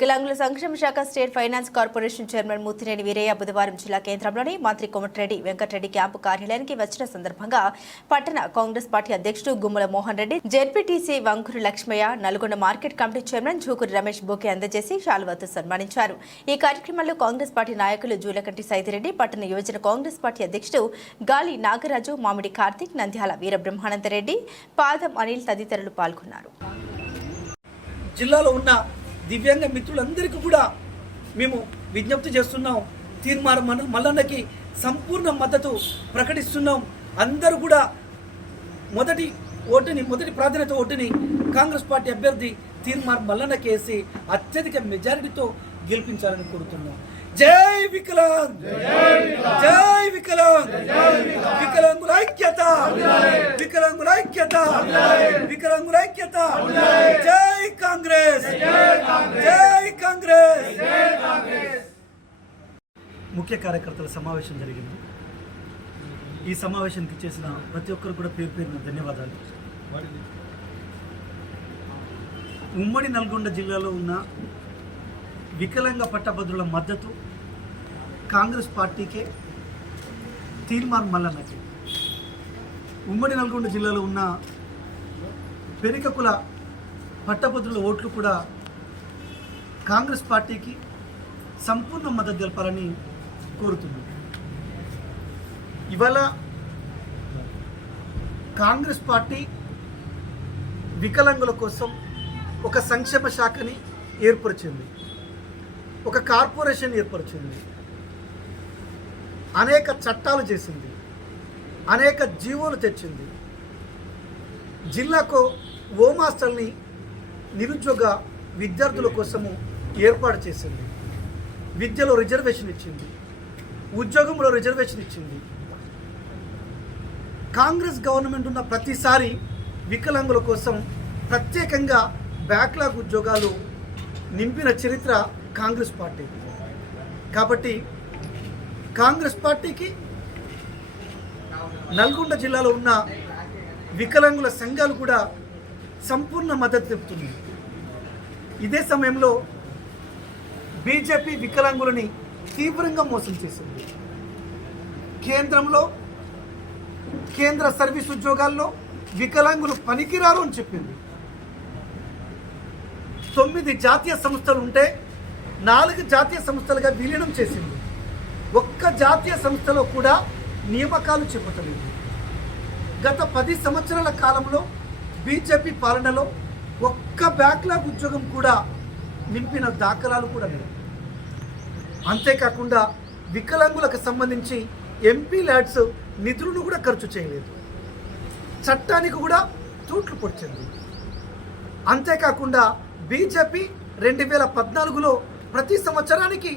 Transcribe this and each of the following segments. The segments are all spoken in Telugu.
వికలాంగుల సంక్షేమ శాఖ state finance corporation chairman Muttineni Veeraiah బుధవారం జిల్లా కేంద్రంలోని మంత్రి కోమటిరెడ్డి వెంకటరెడ్డి క్యాంపు కార్యాలయానికి వచ్చిన సందర్భంగా పట్టణ కాంగ్రెస్ పార్టీ అధ్యక్షుడు Gummala Mohan Reddy, ZPTC Vankuru Lakshmaiah, Nalgonda market committee chairman Jukuri Ramesh bouquet అందజేసి శాలువాతో సన్మానించారు. ఈ కార్యక్రమంలో కాంగ్రెస్ పార్టీ నాయకులు జూలకంటి సైదిరెడ్డి, పట్టణ యువజన కాంగ్రెస్ పార్టీ అధ్యక్షుడు గాలి నాగరాజు, మామిడి కార్తిక్, నంద్యాల వీరబ్రహ్మానందరెడ్డి, పాదం అనిల్ తదితరులు పాల్గొన్నారు. జిల్లాలో ఉన్న దివ్యాంగ మిత్రులందరికీ కూడా మేము విజ్ఞప్తి చేస్తున్నాం. తీర్మానం మల్లన్నకి సంపూర్ణ మద్దతు ప్రకటిస్తున్నాం. అందరూ కూడా మొదటి ప్రాధాన్యత ఓటుని కాంగ్రెస్ పార్టీ అభ్యర్థి తీర్మానం మల్లన్నకి వేసి అత్యధిక మెజారిటీతో గెలిపించాలని కోరుతున్నాం. జై వికలాంగ్, జై వికలాంగ్, వికలాంగుల ఐక్యత, వికలాంగుల ఐక్యత, వికలాంగుల ఐక్యత. జై కాంగ్రెస్, జై కాంగ్రెస్. ముఖ్య కార్యకర్తల సమావేశం జరిగింది. ఈ సమావేశానికి చేసిన ప్రతి ఒక్కరు కూడా పేరు పేరున ధన్యవాదాలు. ఉమ్మడి నల్గొండ జిల్లాలో ఉన్న వికలాంగ పట్టభద్రుల మద్దతు కాంగ్రెస్ పార్టీకే, తీర్మానం మల్లన్నకి. ఉమ్మడి నల్గొండ జిల్లాలో ఉన్న పెరికకుల పట్టభద్రుల ఓట్లు కూడా కాంగ్రెస్ పార్టీకి సంపూర్ణ మద్దతు తెలపాలని కోరుతున్నాం. ఇవాళ కాంగ్రెస్ పార్టీ వికలాంగుల కోసం ఒక సంక్షేమ శాఖని ఏర్పరిచింది, ఒక కార్పొరేషన్ ఏర్పరిచింది, అనేక చట్టాలు చేసింది, అనేక జీవోలు తెచ్చింది. జిల్లాకు హోమ్ హాస్టల్ని నిరుద్యోగ విద్యార్థుల కోసము ఏర్పాటు చేసింది. విద్యలో రిజర్వేషన్ ఇచ్చింది, ఉద్యోగంలో రిజర్వేషన్ ఇచ్చింది. కాంగ్రెస్ గవర్నమెంట్ ఉన్న ప్రతిసారి వికలాంగుల కోసం ప్రత్యేకంగా బ్యాక్లాగ్ ఉద్యోగాలు నింపిన చరిత్ర కాంగ్రెస్ పార్టీ. కాబట్టి కాంగ్రెస్ పార్టీకి నల్గొండ జిల్లాలో ఉన్న వికలాంగుల సంఘాలు కూడా సంపూర్ణ మద్దతు తెలుపుతున్నాయి. ఇదే సమయంలో బీజేపీ వికలాంగులని తీవ్రంగా మోసం చేసింది. కేంద్రంలో కేంద్ర సర్వీస్ ఉద్యోగాల్లో వికలాంగులు పనికిరారు అని చెప్పింది. 9 జాతీయ సంస్థలు ఉంటే 4 జాతీయ సంస్థలుగా విలీనం చేసింది. ఒక్క జాతీయ సంస్థలో కూడా నియామకాలు చెప్పలేదు. గత 10 సంవత్సరాల కాలంలో బీజేపీ పాలనలో ఒక్క బ్యాక్లాగ్ ఉద్యోగం కూడా నింపిన దాఖలాలు కూడా లేవు. అంతేకాకుండా వికలాంగులకు సంబంధించి ఎంపీ ల్యాడ్స్ నిధులను కూడా ఖర్చు చేయలేదు. చట్టానికి కూడా తూట్లు పొడిచింది. అంతేకాకుండా బీజేపీ 2014లో ప్రతి సంవత్సరానికి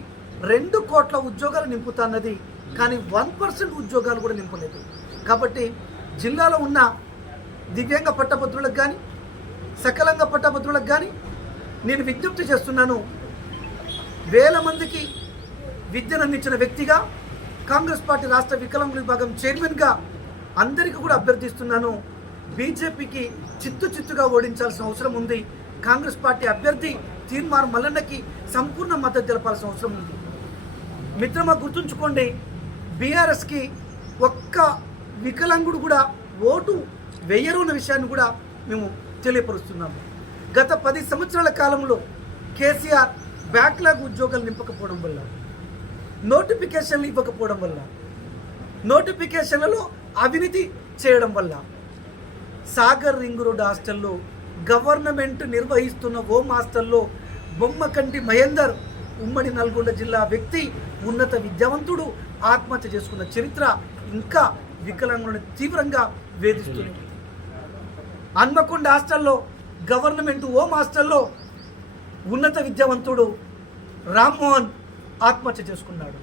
2 కోట్ల ఉద్యోగాలు నింపుతున్నది, కానీ 1% ఉద్యోగాలు కూడా నింపలేదు. కాబట్టి జిల్లాలో ఉన్న దివ్యాంగ పట్టభద్రులకు కానీ సకలాంగ పట్టభద్రులకు కానీ నేను విజ్ఞప్తి చేస్తున్నాను. వేల మందికి విద్యను అందించిన వ్యక్తిగా, కాంగ్రెస్ పార్టీ రాష్ట్ర వికలాంగుల విభాగం చైర్మన్గా అందరికీ కూడా అభ్యర్థిస్తున్నాను. బీజేపీకి చిత్తుగా ఓడించాల్సిన అవసరం ఉంది. కాంగ్రెస్ పార్టీ అభ్యర్థి తీర్మానం మల్లన్నకి సంపూర్ణ మద్దతు తెలపాల్సిన అవసరం ఉంది. మిత్రమా, గుర్తుంచుకోండి, బీఆర్ఎస్కి ఒక్క వికలాంగుడు కూడా ఓటు వేయరు అన్న విషయాన్ని కూడా మేము తెలియపరుస్తున్నాము. గత 10 సంవత్సరాల కాలంలో కేసీఆర్ బ్యాక్లాగ్ ఉద్యోగాలు నింపకపోవడం వల్ల, నోటిఫికేషన్లు ఇవ్వకపోవడం వల్ల, నోటిఫికేషన్లలో అవినీతి చేయడం వల్ల సాగర్ రింగ్ రోడ్ హాస్టల్లో గవర్నమెంట్ నిర్వహిస్తున్న హోమ్ హాస్టల్లో బొమ్మకంటి మహేందర్, ఉమ్మడి నల్గొండ జిల్లా వ్యక్తి, ఉన్నత విద్యావంతుడు, ఆత్మహత్య చేసుకున్న చరిత్ర ఇంకా వికలాంగులను తీవ్రంగా వేధిస్తుంది. హన్మకొండ హాస్టల్లో, గవర్నమెంట్ హోమ్ హాస్టల్లో ఉన్నత విద్యావంతుడు రామ్మోహన్ ఆత్మహత్య చేసుకున్నాడు.